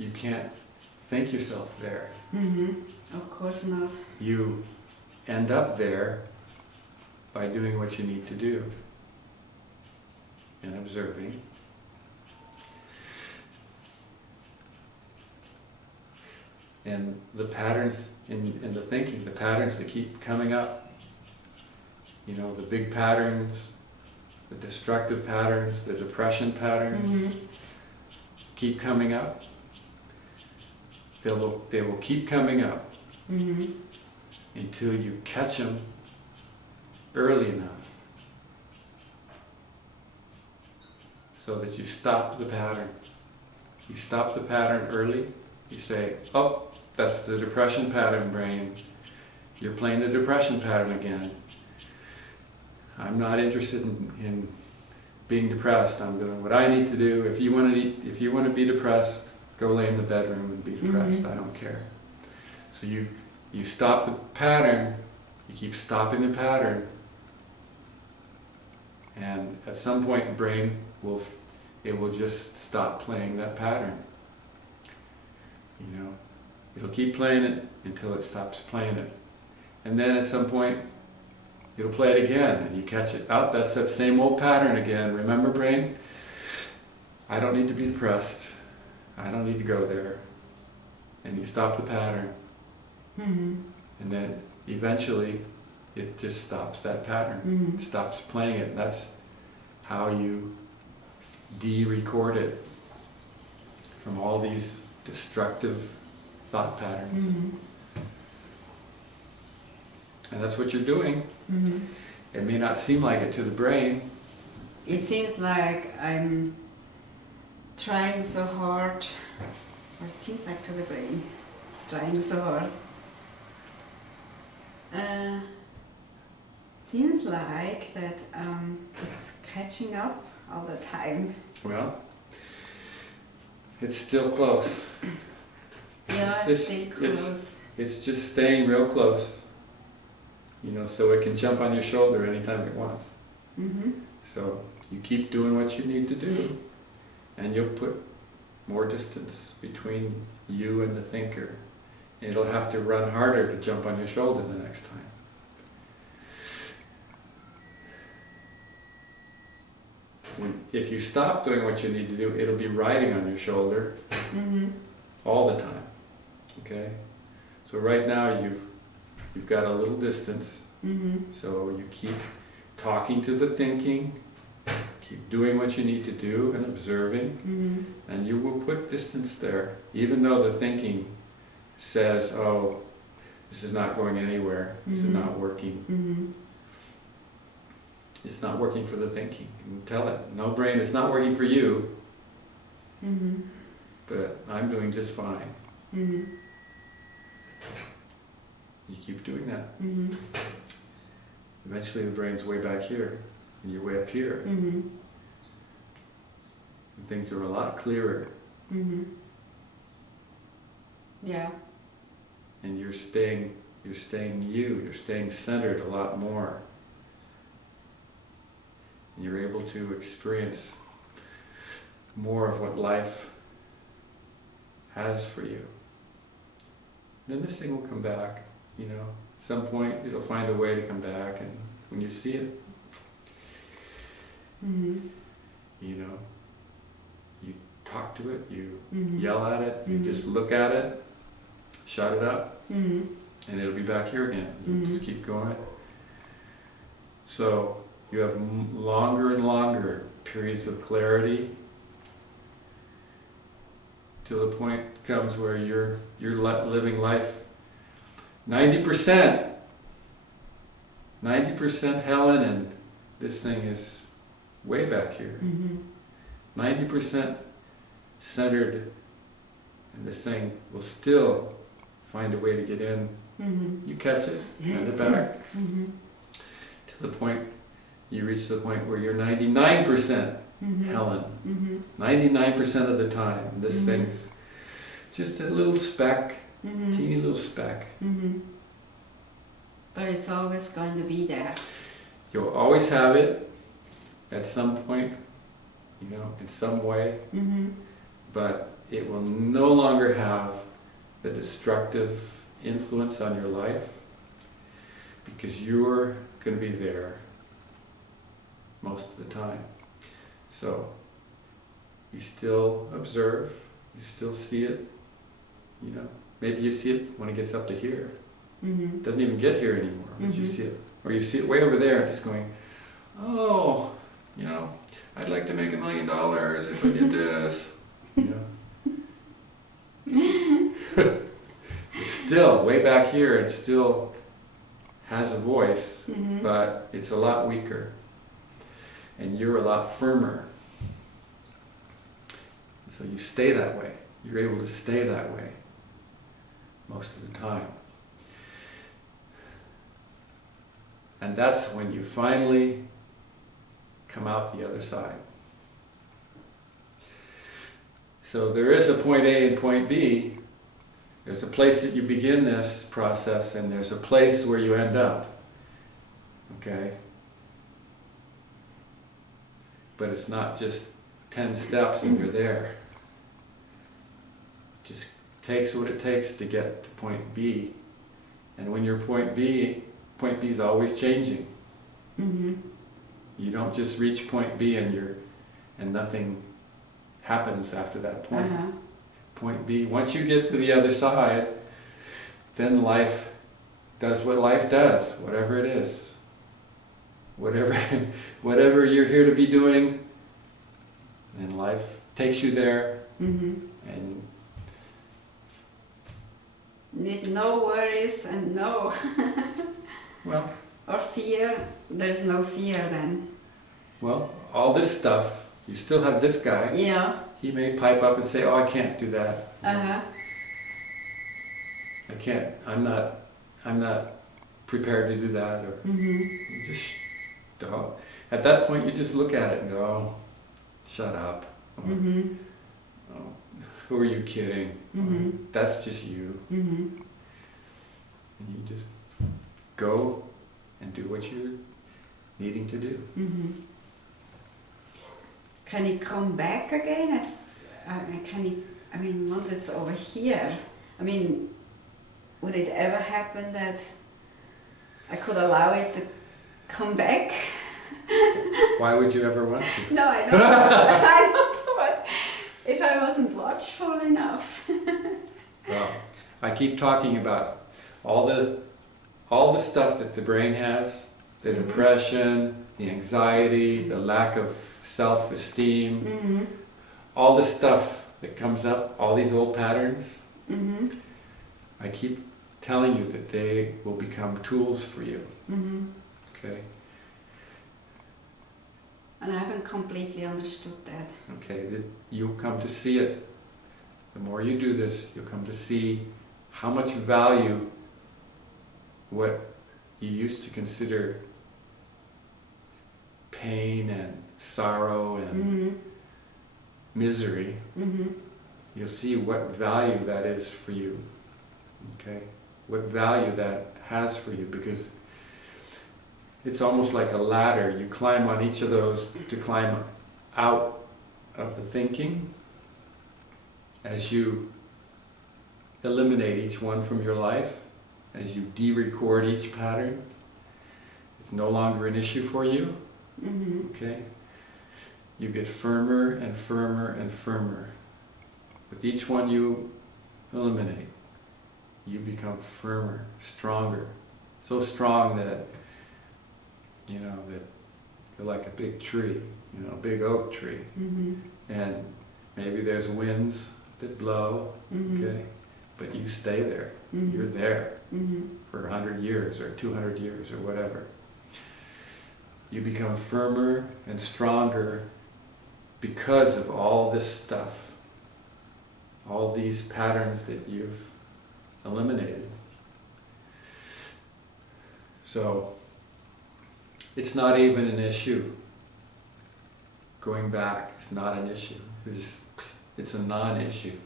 you can't think yourself there. Of course not. You end up there by doing what you need to do and observing. And the patterns in the thinking, the patterns that keep coming up, you know, the big patterns, the destructive patterns, the depression patterns, keep coming up. They will keep coming up until you catch them early enough so that you stop the pattern. You stop the pattern early. You say, oh, that's the depression pattern, brain. You're playing the depression pattern again. I'm not interested in being depressed. I'm doing what I need to do. If you want to be depressed, go lay in the bedroom and be depressed. I don't care. So you stop the pattern. You keep stopping the pattern, and at some point the brain will just stop playing that pattern. You know, it'll keep playing it until it stops playing it, and then at some point it'll play it again, and you catch it. Oh, that's that same old pattern again. Remember, brain? I don't need to be depressed. I don't need to go there. And you stop the pattern, and then eventually it just stops that pattern. It stops playing it. That's how you de-record it from all these destructive thought patterns. And that's what you're doing. It may not seem like it to the brain. It seems like I'm trying so hard, or it seems like to the brain, it's trying so hard. Seems like that it's catching up all the time. Well, it's still close. Yeah, it's still close. It's just staying real close, you know, so it can jump on your shoulder anytime it wants. So you keep doing what you need to do, and you'll put more distance between you and the thinker. And it'll have to run harder to jump on your shoulder the next time. If you stop doing what you need to do, it'll be riding on your shoulder all the time. Okay? So right now you've got a little distance. So you keep talking to the thinking, keep doing what you need to do and observing, and you will put distance there, even though the thinking says, oh, this is not going anywhere, this is not working. It's not working for the thinking. You tell it, no brain, it's not working for you, but I'm doing just fine. You keep doing that. Eventually the brain's way back here, and you're way up here. And things are a lot clearer. Yeah. And you're staying you're staying centered a lot more. And you're able to experience more of what life has for you. Then this thing will come back, you know. At some point it'll find a way to come back, and when you see it, you know, you talk to it, you yell at it, you just look at it, shut it up, and it'll be back here again. You just keep going. So you have longer and longer periods of clarity till the point comes where you're living life 90% Helen, and this thing is way back here. 90% centered, and this thing will still find a way to get in. You catch it, send it back, to the point, you reach the point where you're 99% Helen. 99% of the time. This thing's just a little speck, teeny little speck. But it's always going to be there. You'll always have it at some point, you know, in some way, but it will no longer have the destructive influence on your life, because you're going to be there most of the time. So you still observe, you still see it, you know. Maybe you see it when it gets up to here. It doesn't even get here anymore, but you see it. Or you see it way over there, just going, oh, you know, I'd like to make $1 million if I did this. You know? It's still way back here, it still has a voice, but it's a lot weaker. And you're a lot firmer. So you stay that way. You're able to stay that way most of the time. And that's when you finally come out the other side. So there is a point A and point B. There's a place that you begin this process, and there's a place where you end up. Okay? But it's not just 10 steps and you're there. It just takes what it takes to get to point B. And when you're point B is always changing. You don't just reach point B and nothing happens after that point. Point B, once you get to the other side, then life does what life does, whatever it is. Whatever you're here to be doing, and life takes you there, and need no worries and no well, or fear. There's no fear then. Well, all this stuff, you still have this guy. Yeah. He may pipe up and say, oh, I can't do that. I can't, I'm not prepared to do that. Or you just don't. At that point, you just look at it and go, oh, shut up. Or, oh, who are you kidding? Or, that's just you. And you just go and do what you're needing to do. Can it come back again? I mean, once it's over here, I mean, would it ever happen that I could allow it to come back? Why would you ever want to? No, I don't know. I don't know, but if I wasn't watchful enough. Well, I keep talking about all the stuff that the brain has, the depression, the anxiety, the lack of self-esteem, all the stuff that comes up, all these old patterns. I keep telling you that they will become tools for you. Okay? And I haven't completely understood that. Okay, you'll come to see it. The more you do this, you'll come to see how much value what you used to consider pain and sorrow and misery, you'll see what value that is for you. Okay? What value that has for you, because it's almost like a ladder. You climb on each of those to climb out of the thinking. As you eliminate each one from your life, as you de-record each pattern, it's no longer an issue for you. Okay? You get firmer and firmer and firmer. With each one you eliminate, you become firmer, stronger. So strong that, you know, that you're like a big tree, you know, a big oak tree. And maybe there's winds that blow, okay? But you stay there. You're there for 100 years or 200 years or whatever. You become firmer and stronger because of all this stuff, all these patterns that you've eliminated. So it's not even an issue. Going back is not an issue. It's a non-issue.